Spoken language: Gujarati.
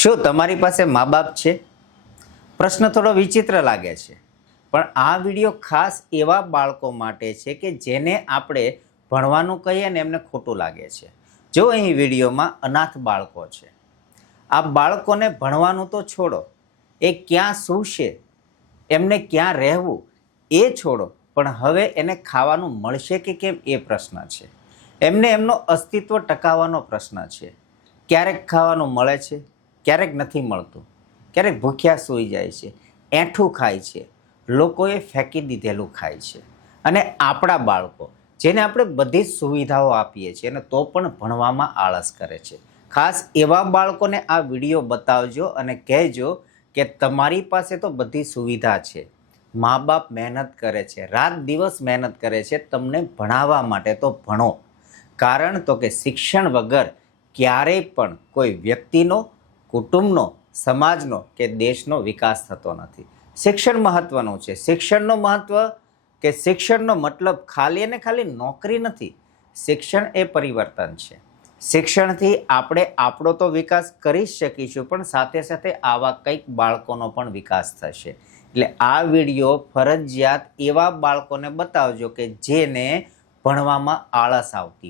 શું તમારી પાસે મા બાપ છે? પ્રશ્ન થોડો વિચિત્ર લાગે છે, પણ આ વિડીયો ખાસ એવા બાળકો માટે છે કે જેને આપણે ભણવાનું કહીએ ને એમને ખોટું લાગે છે. જો અહીં વિડીયોમાં અનાથ બાળકો છે. આ બાળકોને ભણવાનું તો છોડો, એ ક્યાં સૂશે, એમને ક્યાં રહેવું એ છોડો, પણ હવે એને ખાવાનું મળશે કે કેમ એ પ્રશ્ન છે. એમને એમનો અસ્તિત્વ ટકાવવાનો પ્રશ્ન છે. ક્યારેક ખાવાનું મળે છે, ક્યારેક નથી મળતું, ક્યારેક ભૂખ્યા સૂઈ જાય છે, એઠું ખાય છે, લોકોએ ફેંકી દીધેલું ખાય છે. અને આપણા બાળકો જેને આપણે બધી જ સુવિધાઓ આપીએ છીએ અને તો પણ ભણવામાં આળસ કરે છે. ખાસ એવા બાળકોને આ વિડીયો બતાવજો અને કહેજો કે તમારી પાસે તો બધી સુવિધા છે, મા બાપ મહેનત કરે છે, રાત દિવસ મહેનત કરે છે તમને ભણાવવા માટે, તો ભણો. કારણ તો કે શિક્ષણ વગર ક્યારેય પણ કોઈ વ્યક્તિનો, કુટુંબનો, સમાજનો કે દેશનો વિકાસ થતો નથી. શિક્ષણ મહત્વનું છે. શિક્ષણનું મહત્વ કે શિક્ષણનો મતલબ ખાલી અને ખાલી નોકરી નથી. શિક્ષણ એ પરિવર્તન છે. શિક્ષણથી આપણે આપણો તો વિકાસ કરી જ શકીશું, પણ સાથે સાથે આવા કંઈક બાળકોનો પણ વિકાસ થશે. એટલે આ વિડીયો ફરજિયાત એવા બાળકોને બતાવજો કે જેને ભણવામાં આળસ આવતી